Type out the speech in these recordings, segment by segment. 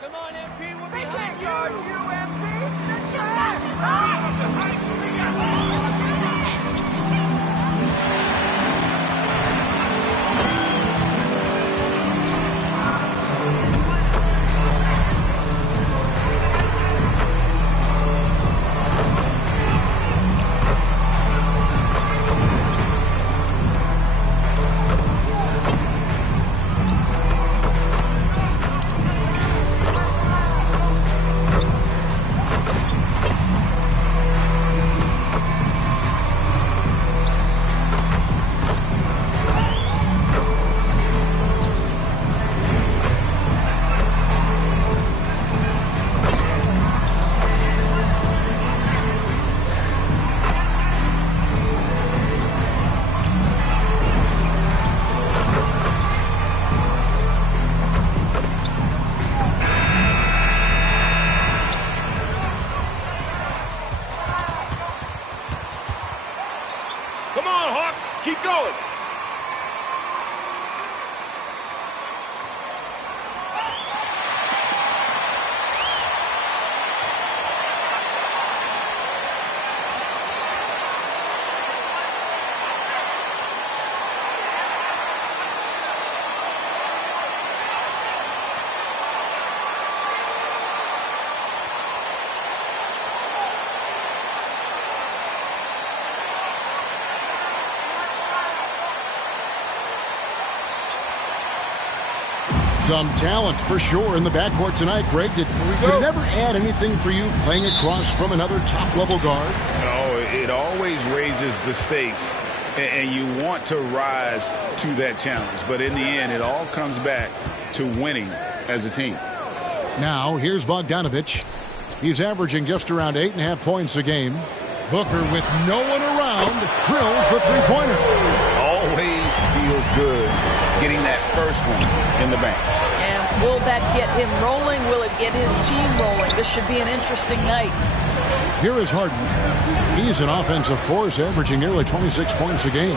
Come on, MP, we're They behind can't you. guard you, MP. They're trash, bro. Come on, Hawks. Keep going. Some talent for sure in the backcourt tonight, Greg. Did it ever add anything for you playing across from another top-level guard? No, it always raises the stakes, and you want to rise to that challenge. But in the end, it all comes back to winning as a team. Now, here's Bogdanovich. He's averaging just around 8.5 points a game. Booker, with no one around, drills the three-pointer. Always feels good getting that first one in the bank. And will that get him rolling? Will it get his team rolling? This should be an interesting night. Here is Harden. He's an offensive force, averaging nearly 26 points a game.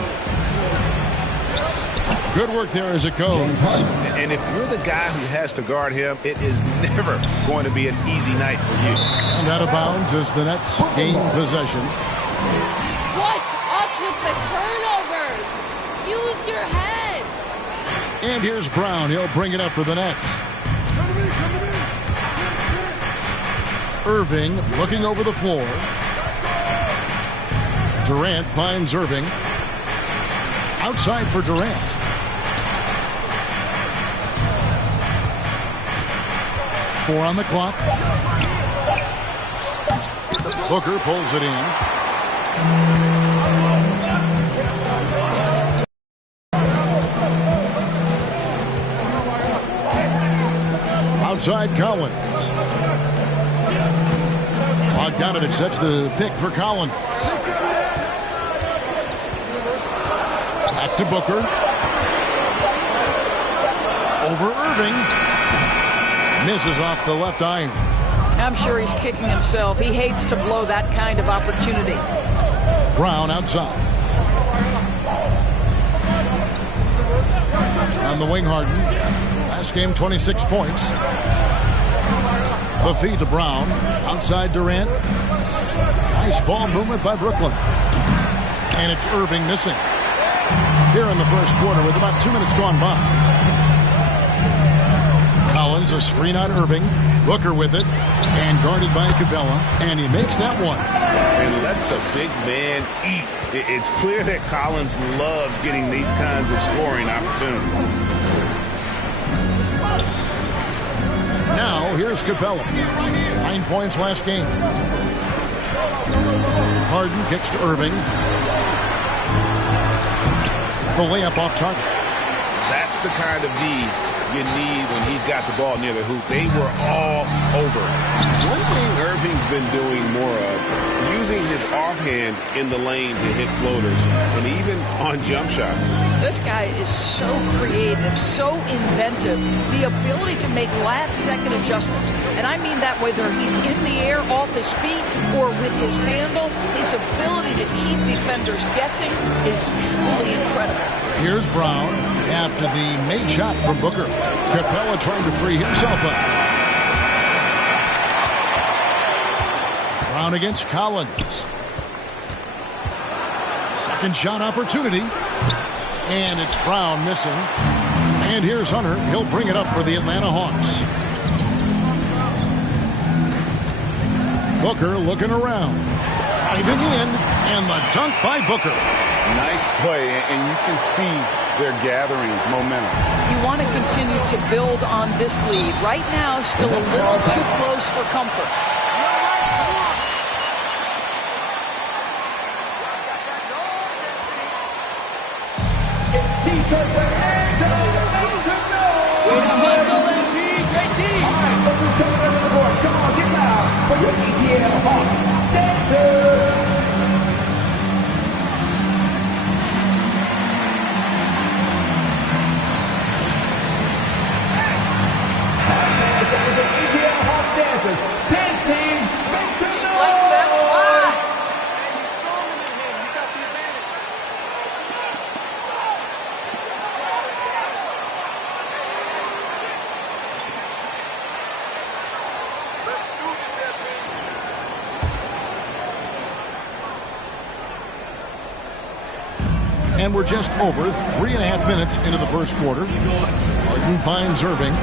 Good work there as it goes. And if you're the guy who has to guard him, it is never going to be an easy night for you. And out of bounds as the Nets gain possession. What's up with the turnovers? Use your heads. And here's Brown. He'll bring it up for the Nets. Irving looking over the floor. Durant finds Irving. Outside for Durant. Four on the clock. Booker pulls it in. Outside Collins. Bogdanovich sets the pick for Collins. Back to Booker. Over Irving. Misses off the left iron. I'm sure he's kicking himself. He hates to blow that kind of opportunity. Brown outside. On the wing, Harden. Last game, 26 points. The feed to Brown. Outside Durant. Nice ball movement by Brooklyn. And it's Irving missing. Here in the first quarter with about 2 minutes gone by. Collins, a screen on Irving. Booker with it. And guarded by Capella. And he makes that one. And let the big man eat. It's clear that Collins loves getting these kinds of scoring opportunities. Now, here's Capella. 9 points last game. Harden kicks to Irving. The layup off target. That's the kind of D you need when he's got the ball near the hoop. They were all over. One thing Irving's been doing more of, using his offhand in the lane to hit floaters, and even on jump shots. This guy is so creative, so inventive. The ability to make last-second adjustments. And I mean that whether he's in the air, off his feet, or with his handle, his ability to keep defenders guessing is truly incredible. Here's Brown after the made shot from Booker. Capella trying to free himself up. Brown against Collins. Second shot opportunity. And it's Brown missing. And here's Hunter. He'll bring it up for the Atlanta Hawks. Booker looking around. Driving in. And the dunk by Booker. Nice play, and you can see they're gathering momentum. You want to continue to build on this lead. Right now, still a little too close for comfort. Way to hustle, MP. Great team. Come on, get loud for your ETL Hawks dancers. ETL Hawks dancers. Dance team, make some noise. Let them fly. And we're just over 3.5 minutes into the first quarter. Harden finds Irving.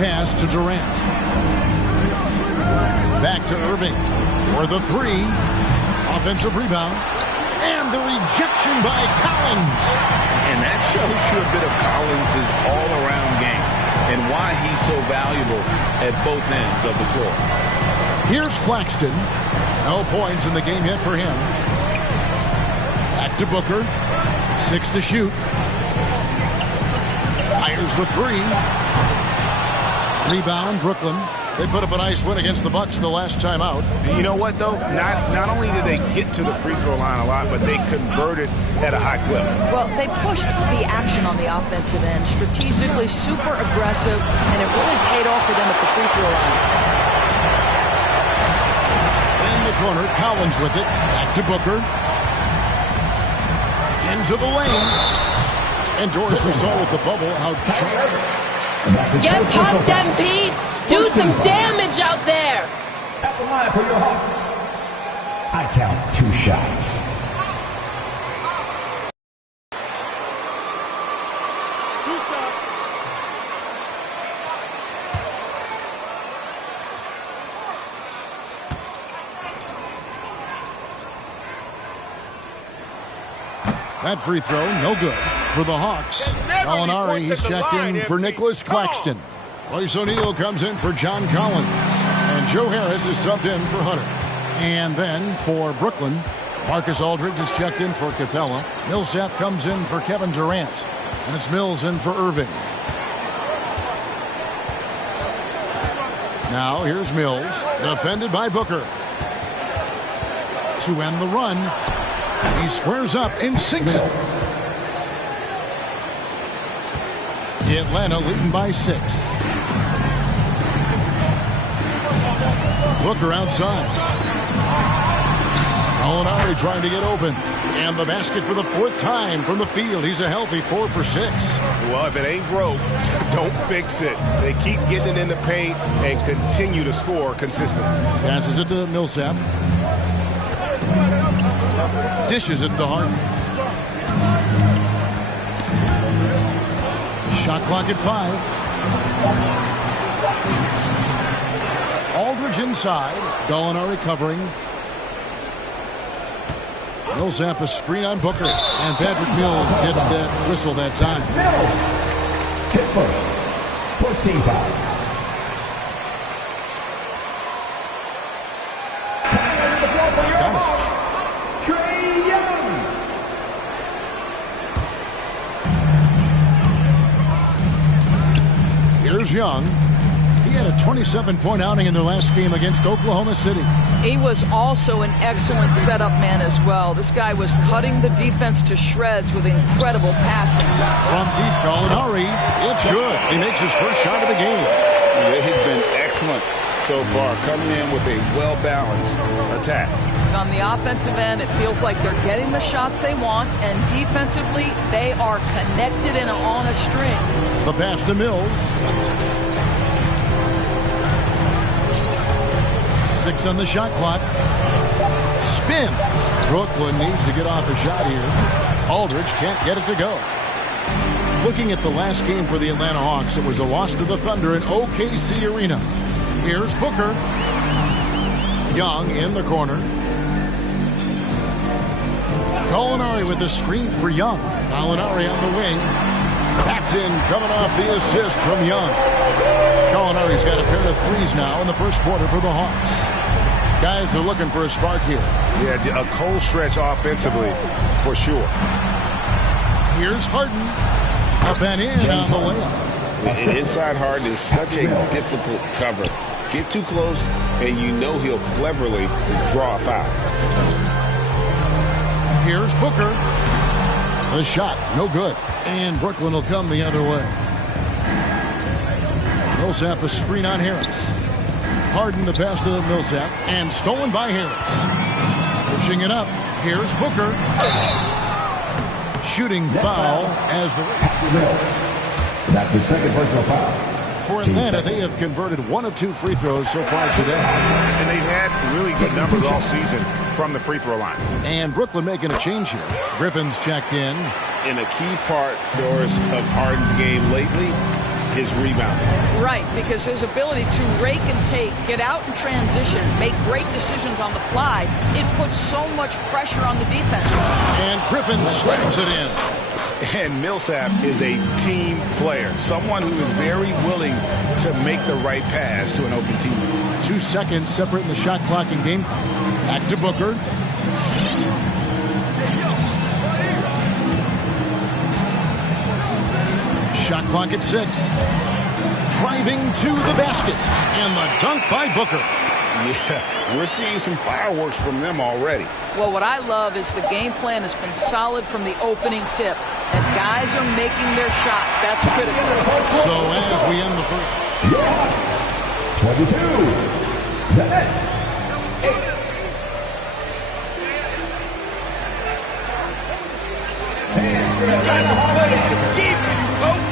Pass to Durant. Back to Irving for the three. Offensive rebound. And the rejection by Collins. And that shows you a bit of Collins' all-around game and why he's so valuable at both ends of the floor. Here's Claxton. No points in the game yet for him. Back to Booker. 6 to shoot. Fires the three. Rebound, Brooklyn. They put up a nice win against the Bucks the last time out. And you know what, though? Not only did they get to the free throw line a lot, but they converted at a high clip. Well, they pushed the action on the offensive end, strategically super aggressive, and it really paid off for them at the free throw line. Corner, Collins with it. Back to Booker. Into the lane. And Doris, we saw with the bubble how Get pumped, MP. Do some damage out there. At the line for your Hawks. I count 2 shots. That free throw, no good for the Hawks. Gallinari, he's checked in for Nicholas Claxton. Royce O'Neal comes in for John Collins. And Joe Harris is subbed in for Hunter. And then for Brooklyn, Marcus Aldridge is checked in for Capella. Millsap comes in for Kevin Durant. And it's Mills in for Irving. Now here's Mills, defended by Booker. To end the run. He squares up and sinks it. Atlanta leading by 6. Booker outside. Gallinari trying to get open. And the basket for the 4th time from the field. He's a healthy 4 for 6. Well, if it ain't broke, don't fix it. They keep getting it in the paint and continue to score consistently. Passes it to Millsap. Dishes it to Harden. Shot clock at 5. Aldridge inside. Gallinari covering. Millsap a screen on Booker. And Patrick Mills gets that whistle that time. His first team foul. Here's Young. He had a 27-point outing in their last game against Oklahoma City. He was also an excellent setup man as well. This guy was cutting the defense to shreds with incredible passing. From deep, Gallinari. It's good. He makes his first shot of the game. They have been excellent so far, coming in with a well-balanced attack. On the offensive end, it feels like they're getting the shots they want, and defensively, they are connected and on a string. The pass to Mills. 6 on the shot clock. Spins. Brooklyn needs to get off a shot here. Aldridge can't get it to go. Looking at the last game for the Atlanta Hawks, it was a loss to the Thunder in OKC Arena. Here's Booker. Young in the corner. Gallinari with a screen for Young. Gallinari on the wing. That's in, coming off the assist from Young. Gallinari's got a pair of threes now in the first quarter for the Hawks. Guys are looking for a spark here. Yeah, a cold stretch offensively, for sure. Here's Harden. Up and in on the layup. And inside Harden is such a difficult cover. Get too close, and you know he'll cleverly draw a foul. Here's Booker. The shot, no good. And Brooklyn will come the other way. Millsap a screen on Harris. Harden the pass to Millsap. And stolen by Harris. Pushing it up. Here's Booker. Shooting foul as the... That's his second personal foul. For Atlanta, they have converted 1 of 2 free throws so far today. And they've had really good numbers all season from the free throw line. And Brooklyn making a change here. Griffin's checked in. And a key part, Doris, of Harden's game lately, his rebounding. Right, because his ability to rake and take, get out in transition, make great decisions on the fly, it puts so much pressure on the defense. And Griffin slams it in. And Millsap is a team player, someone who is very willing to make the right pass to an open teammate. 2 seconds separating the shot clock and game clock. Back to Booker. Shot clock at 6. Driving to the basket. And the dunk by Booker. Yeah, we're seeing some fireworks from them already. Well, what I love is the game plan has been solid from the opening tip. And guys are making their shots. That's critical. So as we end the first... 22. The Nets. 8. These guys are playing some deep for you, coach.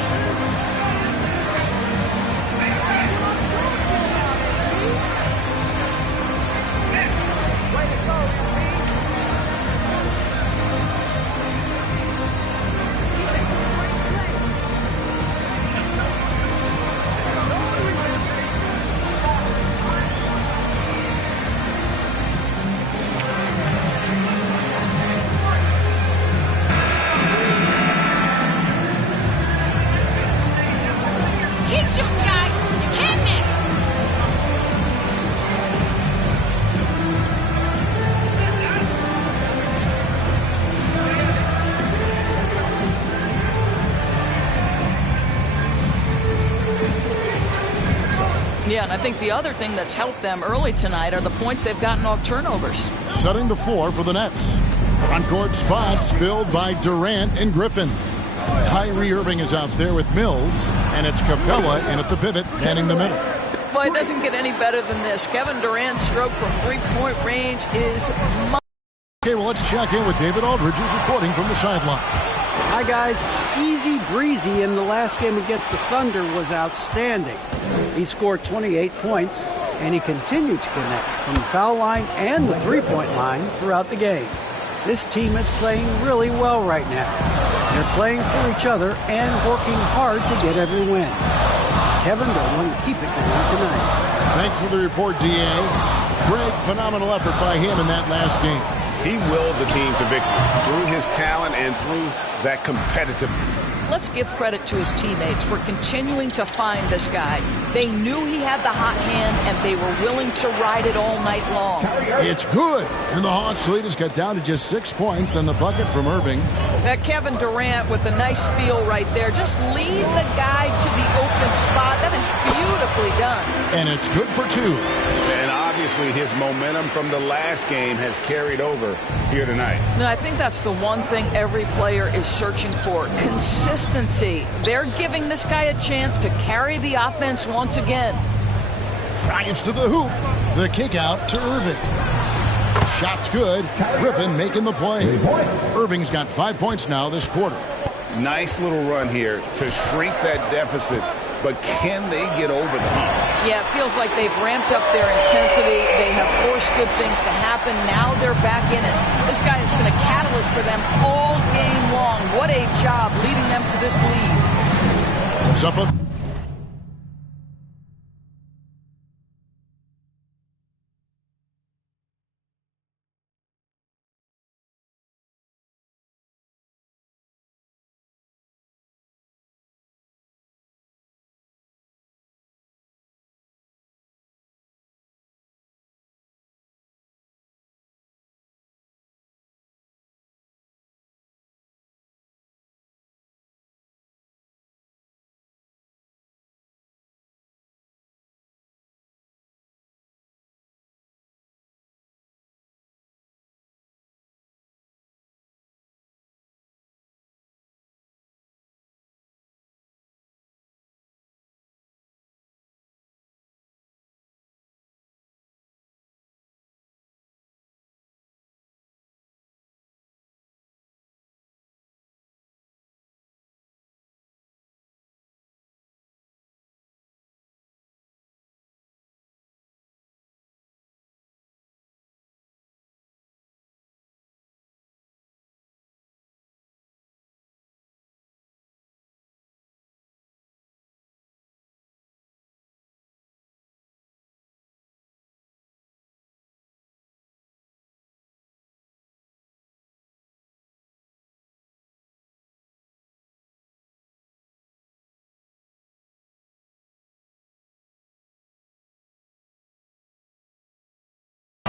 Yeah, and I think the other thing that's helped them early tonight are the points they've gotten off turnovers. Setting the floor for the Nets. Front-court spots filled by Durant and Griffin. Kyrie Irving is out there with Mills, and it's Capella in at the pivot, manning the middle. Well, it doesn't get any better than this. Kevin Durant's stroke from three-point range is... Okay, well, let's check in with David Aldridge, who's reporting from the sideline. Hi, guys. Easy breezy in the last game against the Thunder was outstanding. He scored 28 points, and he continued to connect from the foul line and the three-point line throughout the game. This team is playing really well right now. They're playing for each other and working hard to get every win. Kevin, they're going to keep it going tonight. Thanks for the report, D.A. Great, phenomenal effort by him in that last game. He willed the team to victory through his talent and through that competitiveness. Let's give credit to his teammates for continuing to find this guy. They knew he had the hot hand, and they were willing to ride it all night long. It's good. And the Hawks lead has got down to just 6 points on the bucket from Irving. That Kevin Durant with a nice feel right there. Just lead the guy to the open spot. That is beautifully done. And it's good for 2. And obviously his momentum from the last game has carried over here tonight. And I think that's the one thing every player is searching for. Consistency. They're giving this guy a chance to carry the offense once again. Drives to the hoop. The kick out to Irving. Shot's good. Griffin making the play. Irving's got 5 points now this quarter. Nice little run here to shrink that deficit but can they get over the hump? Yeah, it feels like they've ramped up their intensity. They have forced good things to happen. Now they're back in it. This guy has been a catalyst for them all game long. What a job leading them to this lead. What's up with?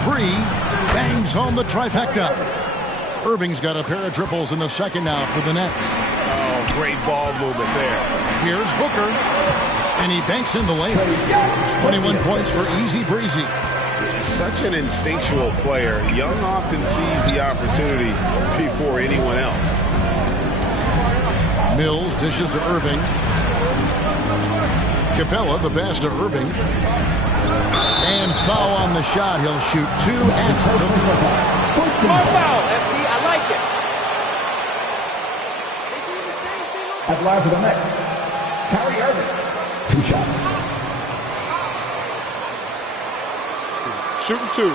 Three, bangs home the trifecta. Irving's got a pair of triples in the second now for the Nets. Oh, great ball movement there. Here's Booker, and he banks in the layup. 21 points for Easy Breezy. Such an instinctual player. Young often sees the opportunity before anyone else. Mills dishes to Irving. Capella the pass to Irving. And foul on the shot. He'll shoot two at the Smart foul, FP. I like it. At live for the Nets, Kyrie Irving. 2 shots. Shooting 2.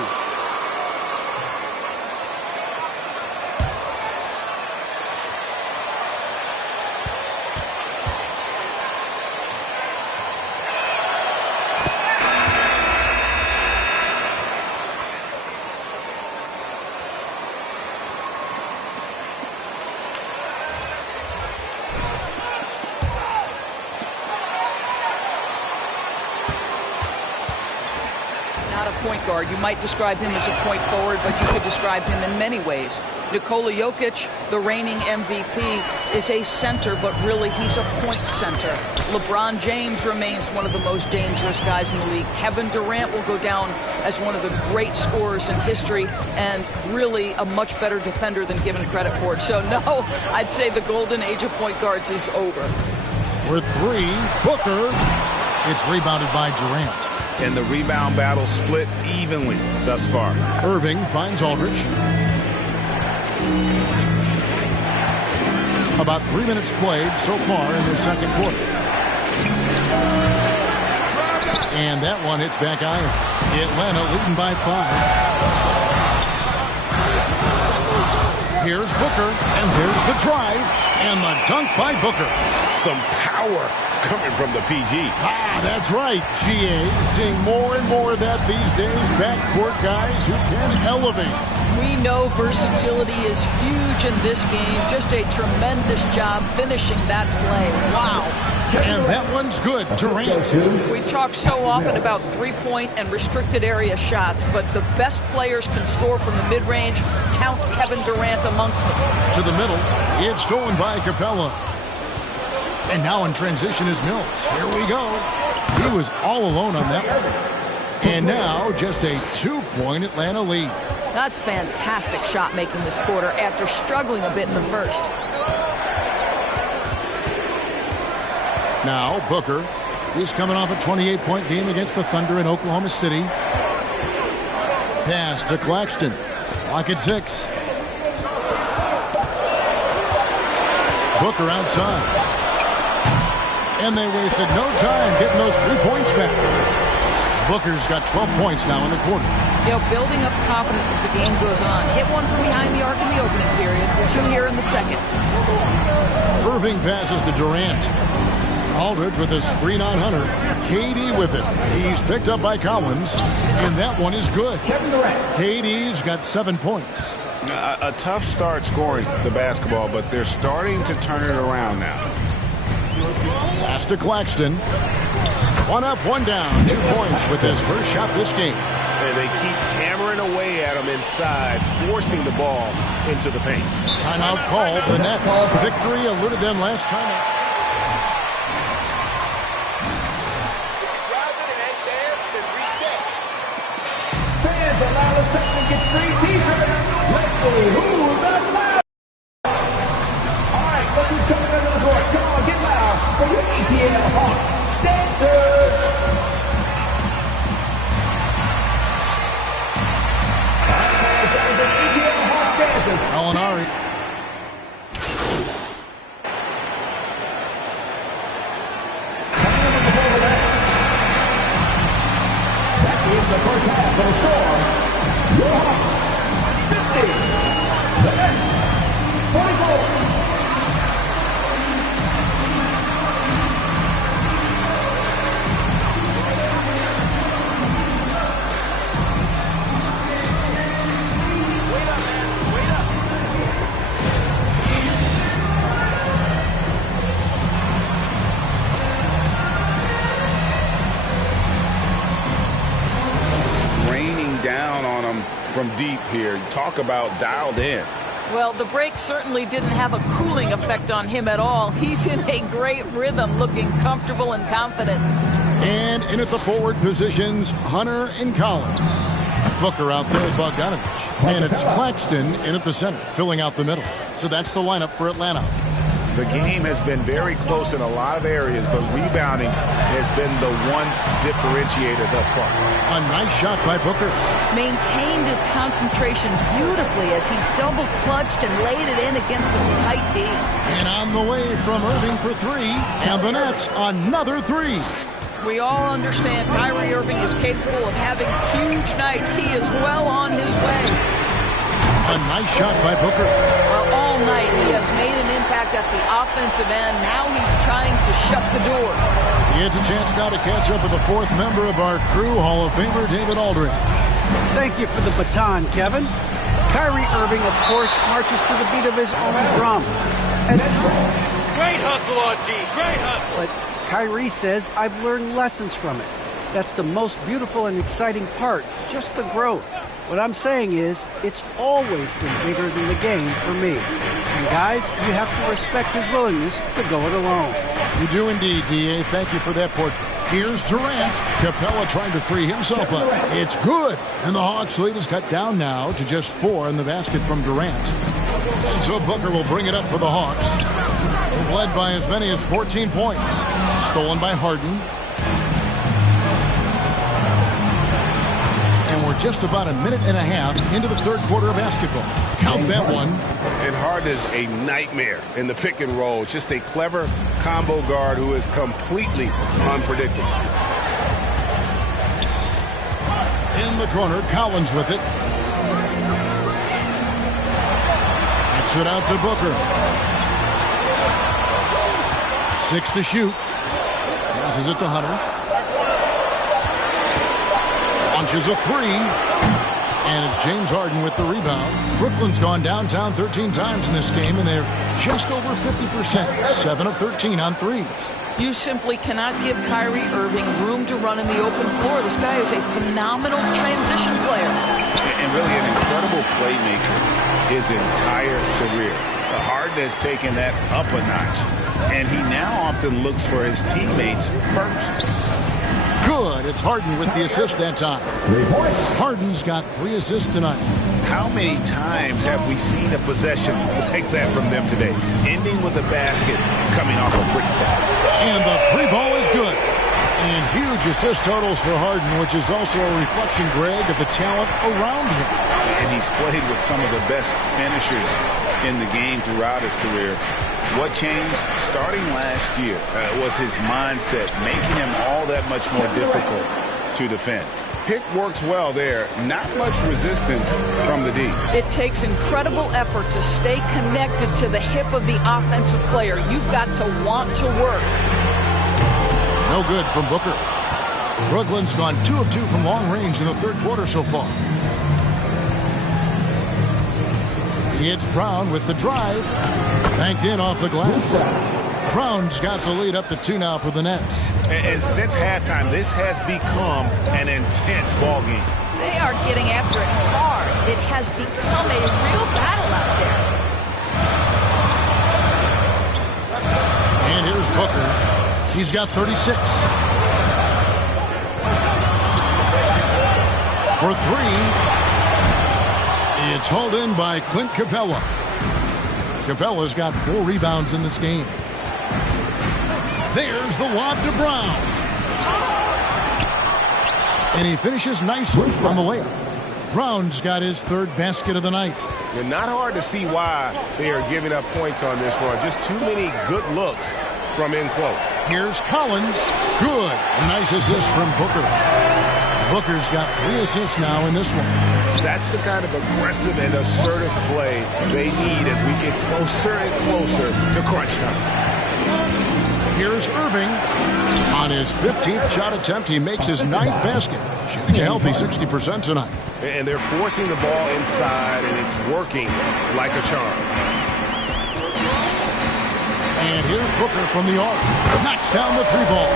Point guard. You might describe him as a point forward, but you could describe him in many ways. Nikola Jokic, the reigning MVP, is a center, but really he's a point center. LeBron James remains one of the most dangerous guys in the league. Kevin Durant will go down as one of the great scorers in history and really a much better defender than given credit for it. So no, I'd say the golden age of point guards is over. With 3, Booker. It's rebounded by Durant. And the rebound battle split evenly thus far. Irving finds Aldridge. About 3 minutes played so far in the second quarter. And that one hits back iron. Atlanta leading by 5. Here's Booker, and there's the drive, and the dunk by Booker. Some power coming from the PG. That's right, GA. Seeing more and more of that these days. Backcourt guys who can elevate. We know versatility is huge in this game. Just a tremendous job finishing that play. Wow. And that one's good. Durant. We talk so often about three-point and restricted area shots, but the best players can score from the mid-range. Count Kevin Durant amongst them. To the middle. It's stolen by Capella. And now in transition is Mills. Here we go. He was all alone on that one. And now just a 2-point Atlanta lead. That's fantastic shot making this quarter after struggling a bit in the first. Now Booker. He's coming off a 28-point game against the Thunder in Oklahoma City. Pass to Claxton. Clock at 6. Booker outside. And they wasted no time getting those 3 points back. Booker's got 12 points now in the quarter. You know, building up confidence as the game goes on. Hit one from behind the arc in the opening period, 2 here in the second. Irving passes to Durant. Aldridge with a screen on Hunter. KD with it. He's picked up by Collins, and that one is good. KD's got 7 points. A tough start scoring the basketball, but they're starting to turn it around now. Pass to Claxton. 1 up, 1 down. 2 points with his first shot this game. And they keep hammering away at him inside, forcing the ball into the paint. Timeout called the Nets. Victory eluded them last time. Fans allow the section to get free t-shirts. Let's see who's the loud. All right, look who's coming into the court. Come on, get loud for your ETL Hawks dancers. Alinari. That's the first half of the score. Your Hawks 50. The Nets 44. Down on him from deep here. Talk about dialed in. Well, the break certainly didn't have a cooling effect on him at all. He's in a great rhythm, looking comfortable and confident. And in at the forward positions, Hunter and Collins. Booker out there with Bogdanovich. And it's Claxton in at the center, filling out the middle. So that's the lineup for Atlanta. The game has been very close in a lot of areas, but rebounding has been the one differentiator thus far. A nice shot by Booker. Maintained his concentration beautifully as he double clutched and laid it in against some tight D. And on the way from Irving for 3. And the Nets, another 3. We all understand Kyrie Irving is capable of having huge nights. He is well on his way. A nice shot by Booker. Well, all night he has made an impact at the offensive end. Now he's trying to shut the door. He gets a chance now to catch up with the 4th member of our crew, Hall of Famer David Aldridge. Thank you for the baton, Kevin. Kyrie Irving, of course, marches to the beat of his own drum. Great hustle on D. Great hustle. But Kyrie says, I've learned lessons from it. That's the most beautiful and exciting part, just the growth. What I'm saying is, it's always been bigger than the game for me. And guys, you have to respect his willingness to go it alone. You do indeed, D.A. Thank you for that portrait. Here's Durant. Capella trying to free himself up. It's good. And the Hawks lead is cut down now to just 4 in the basket from Durant. And so Booker will bring it up for the Hawks. They've led by as many as 14 points. Stolen by Harden. And we're just about a minute and a half into the 3rd quarter of basketball. Count that one. And Harden is a nightmare in the pick and roll. Just a clever combo guard who is completely unpredictable. In the corner, Collins with it. Kicks it out to Booker. 6 to shoot. Passes it to Hunter. Launches a 3. And it's James Harden with the rebound. Brooklyn's gone downtown 13 times in this game, and they're just over 50%. 7 of 13 on threes. You simply cannot give Kyrie Irving room to run in the open floor. This guy is a phenomenal transition player. And really an incredible playmaker his entire career. Harden has taken that up a notch, and he now often looks for his teammates first. Good. It's Harden with the assist that time. Harden's got 3 assists tonight. How many times have we seen a possession like that from them today? Ending with a basket coming off a pretty pass. And the 3 ball is good. And huge assist totals for Harden, which is also a reflection, Greg, of the talent around him. And he's played with some of the best finishers in the game throughout his career. What changed starting last year was his mindset, making him all that much more difficult to defend. Pick works well there. Not much resistance from the D. It takes incredible effort to stay connected to the hip of the offensive player. You've got to want to work. No good from Booker. Brooklyn's gone 2 of 2 from long range in the third quarter so far. It's Brown with the drive. Banked in off the glass. Brown's got the lead up to 2 now for the Nets. And since halftime, this has become an intense ball game. They are getting after it hard. It has become a real battle out there. And here's Booker. He's got 36. For 3. It's hauled in by Clint Capella. Capella's got 4 rebounds in this game. There's the lob to Brown. And he finishes nicely on the layup. Brown's got his 3rd basket of the night. And not hard to see why they are giving up points on this run. Just too many good looks from in close. Here's Collins. Good. A nice assist from Booker. Booker's got 3 assists now in this one. That's the kind of aggressive and assertive play they need as we get closer and closer to crunch time. Here's Irving. On his 15th shot attempt, he makes his 9th basket. Shooting a healthy 60% tonight. And they're forcing the ball inside, and it's working like a charm. And here's Booker from the arc. Knocks down the 3-ball.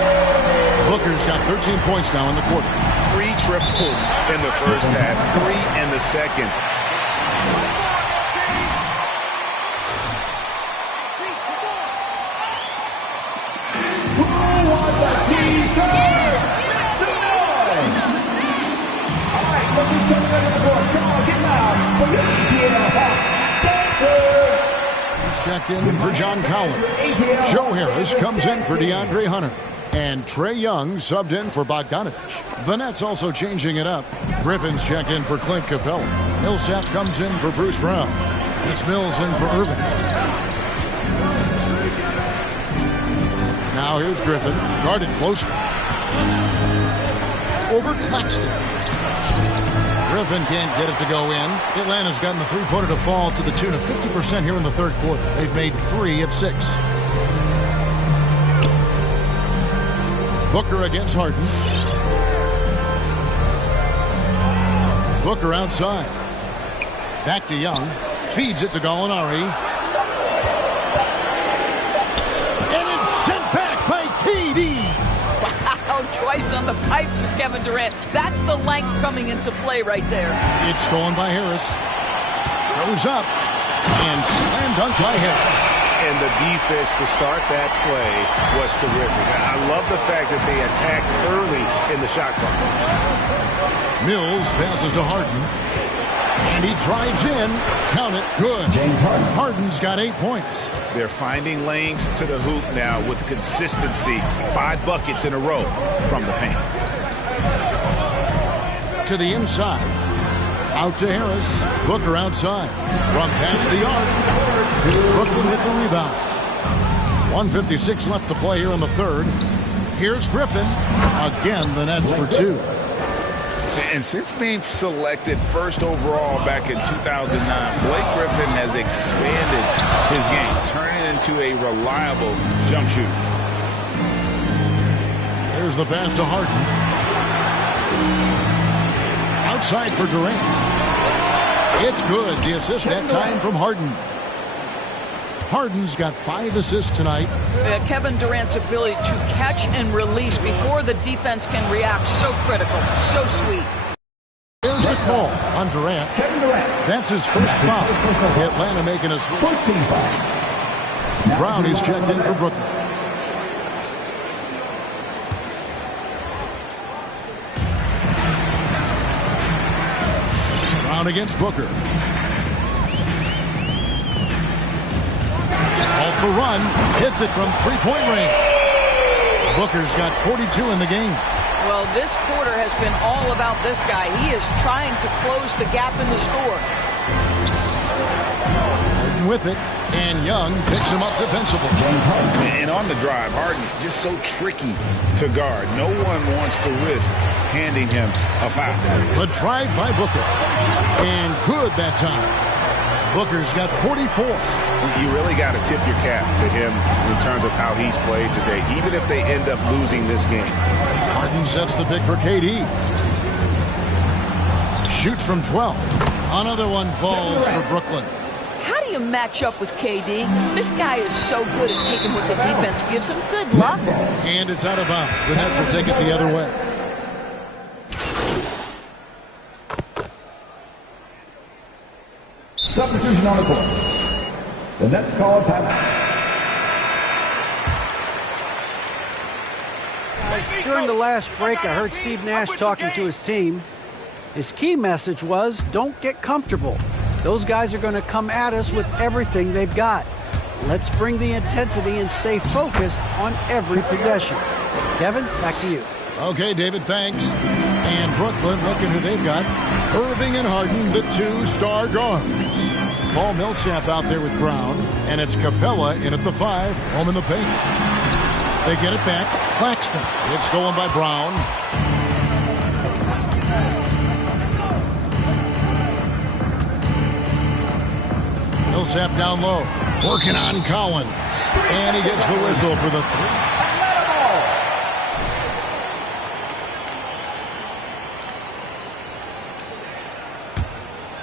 Booker's got 13 points now in the quarter. 3 triples in the first half, 3 in the second. He's checked in for John Collins. Joe Harris comes in for DeAndre Hunter. And Trae Young subbed in for Bogdanovich. The Nets also changing it up. Griffin's checked in for Clint Capella. Millsap comes in for Bruce Brown. It's Mills in for Irving. Now here's Griffith, guarded closely. Over Claxton. Griffin can't get it to go in. Atlanta's gotten the 3-pointer to fall to the tune of 50% here in the third quarter. They've made 3 of 6. Booker against Harden. Booker outside. Back to Young. Feeds it to Gallinari. And it's sent back by KD. Wow, twice on the pipes for Kevin Durant. That's the length coming into play right there. It's stolen by Harris. Goes up. And slam dunk by Harris. And the defense to start that play was terrific. I love the fact that they attacked early in the shot clock. Mills passes to Harden. And he drives in. Count it. Good. James Harden. Harden's got 8 points. They're finding lanes to the hoop now with consistency. 5 buckets in a row from the paint. To the inside. Out to Harris. Booker outside. From past the arc. Brooklyn with the rebound. 1:56 left to play here in the third. Here's Griffin. Again, the Nets for 2. And since being selected first overall back in 2009, Blake Griffin has expanded his game, turning it into a reliable jump shooter. There's the pass to Harden. Outside for Durant. It's good. The assist that time from Harden. Harden's got 5 assists tonight. Kevin Durant's ability to catch and release before the defense can react, so critical, so sweet. There's the call on Durant. That's his first foul. Atlanta making a switch. Brown is checked in for Brooklyn. Brown against Booker. Off the run, hits it from 3-point range. Booker's got 42 in the game. Well, this quarter has been all about this guy. He is trying to close the gap in the score. Harden with it, and Young picks him up defensively. And on the drive, Harden's just so tricky to guard. No one wants to risk handing him a foul. The drive by Booker, and good that time. Booker's got 44. You really got to tip your cap to him in terms of how he's played today, even if they end up losing this game. Harden sets the pick for KD. Shoots from 12. Another one falls for Brooklyn. How do you match up with KD? This guy is so good at taking what the defense gives him. Good luck. And it's out of bounds. The Nets will take it the other way. Substitution on the court. The Nets call a timeout. During the last break, I heard Steve Nash talking to his team. His key message was, don't get comfortable. Those guys are going to come at us with everything they've got. Let's bring the intensity and stay focused on every possession. Kevin, back to you. Okay, David, thanks. And Brooklyn, looking who they've got. Irving and Harden, the two-star guards. Paul Millsap out there with Brown, and it's Capella in at the 5, home in the paint. They get it back. Claxton. It's stolen by Brown. Millsap down low. Working on Collins. And he gets the whistle for the 3.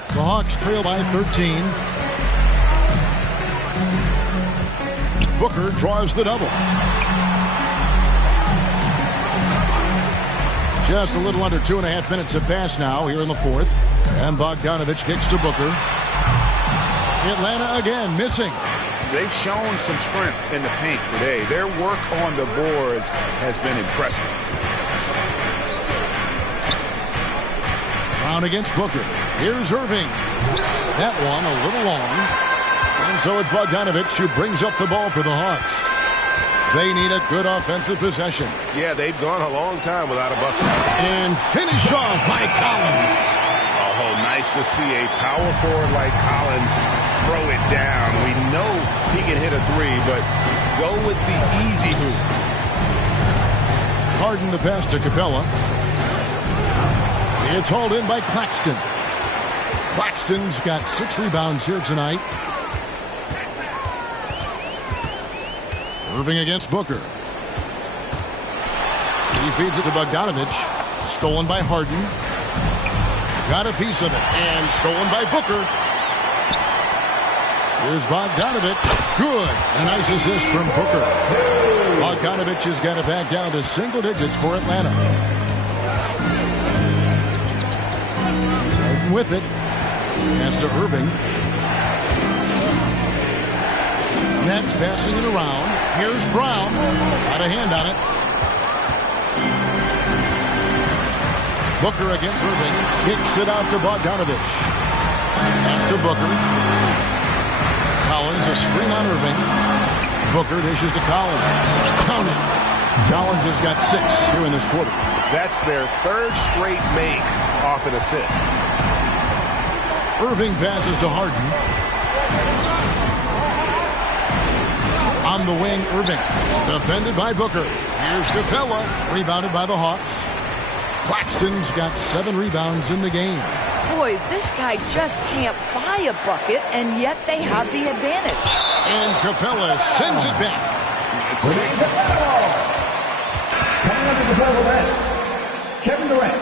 The Hawks trail by 13. Booker draws the double. Just a little under 2.5 minutes have passed now here in the 4th. And Bogdanovich kicks to Booker. Atlanta again missing. They've shown some strength in the paint today. Their work on the boards has been impressive. Brown against Booker. Here's Irving. That one a little long. And so it's Bogdanovich who brings up the ball for the Hawks. They need a good offensive possession. Yeah, they've gone a long time without a bucket. And finish off by Collins. Oh, nice to see a power forward like Collins throw it down. We know he can hit a 3, but go with the easy hoop. Harden the pass to Capella. It's hauled in by Claxton. Claxton's got 6 rebounds here tonight. Irving against Booker. He feeds it to Bogdanovich. Stolen by Harden. Got a piece of it. And stolen by Booker. Here's Bogdanovich. Good. A nice assist from Booker. Bogdanovich has got it back down to single digits for Atlanta. Harden with it. Pass to Irving. Nets passing it around. Here's Brown. Got a hand on it. Booker against Irving. Kicks it out to Bogdanovich. Pass to Booker. Collins a screen on Irving. Booker dishes to Collins. Count it. Collins has got 6 here in this quarter. That's their 3rd straight make off an assist. Irving passes to Harden. On the wing, Irving. Defended by Booker. Here's Capella. Rebounded by the Hawks. Claxton's got 7 rebounds in the game. Boy, this guy just can't buy a bucket, and yet they have the advantage. And Capella sends it back. Coming up to the double bench, Kevin Durant.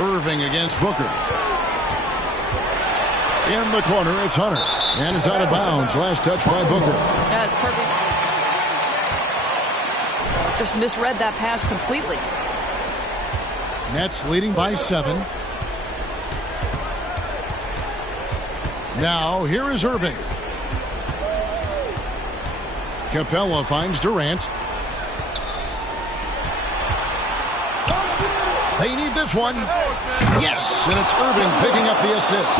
Irving against Booker. In the corner, it's Hunter. And it's out of bounds. Last touch by Booker. That's perfect. Just misread that pass completely. Nets leading by 7. Now, here is Irving. Capella finds Durant. They need this one. Yes, and it's Irving picking up the assist.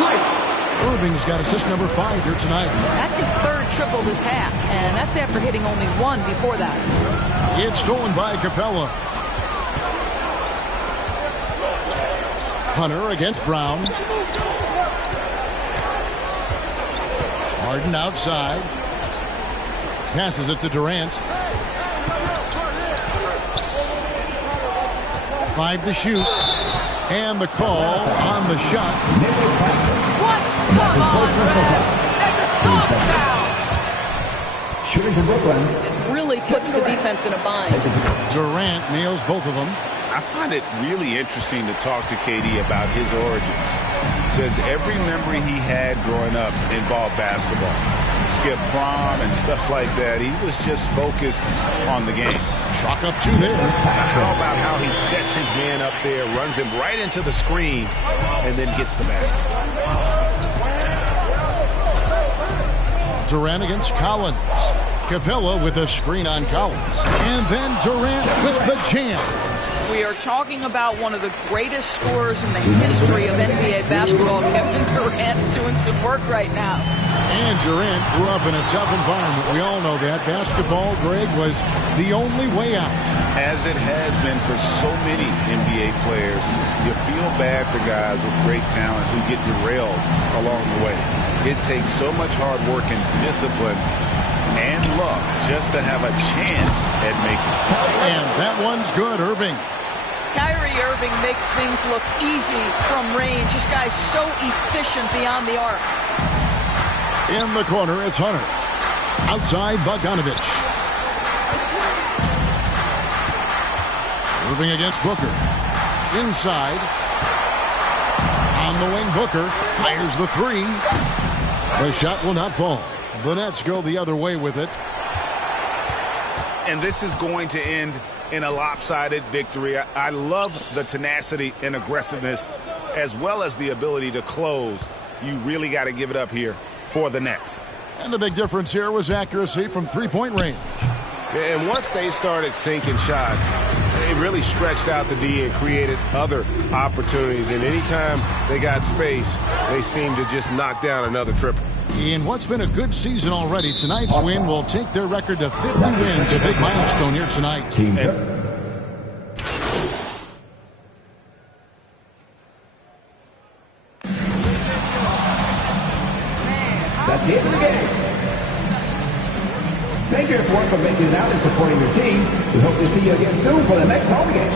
Irving's got assist number 5 here tonight. That's his 3rd triple this half, and that's after hitting only 1 before that. It's stolen by Capella. Hunter against Brown. Harden outside. Passes it to Durant. 5 to shoot. And the call on the shot. What? Come on, Red. That's a soft foul. Shooting from Brooklyn. It really puts the defense in a bind. Durant nails both of them. I find it really interesting to talk to KD about his origins. He says every memory he had growing up involved basketball. Skip prom and stuff like that. He was just focused on the game. Chalk up 2 there. How about how he sets his man up there, runs him right into the screen, and then gets the basket. Durant against Collins. Capella with a screen on Collins. And then Durant with the jam. We are talking about one of the greatest scorers in the history of NBA basketball. Kevin Durant's doing some work right now. And Durant grew up in a tough environment. We all know that. Basketball, Greg, was the only way out. As it has been for so many NBA players, you feel bad for guys with great talent who get derailed along the way. It takes so much hard work and discipline and luck just to have a chance at making it. And that one's good, Irving. Kyrie Irving makes things look easy from range. This guy's so efficient beyond the arc. In the corner, it's Hunter. Outside, Bogdanovich. Irving against Booker. Inside. On the wing, Booker fires the 3. The shot will not fall. The Nets go the other way with it. And this is going to end in a lopsided victory. I love the tenacity and aggressiveness as well as the ability to close. You really got to give it up here for the Nets. And the big difference here was accuracy from 3-point range. And once they started sinking shots, they really stretched out the D and created other opportunities. And anytime they got space, they seemed to just knock down another triple. In what's been a good season already, tonight's win will take their record to 50 wins, a big milestone here tonight. That's the end of the game. Thank you everyone for making it out and supporting your team. We hope to see you again soon for the next home game.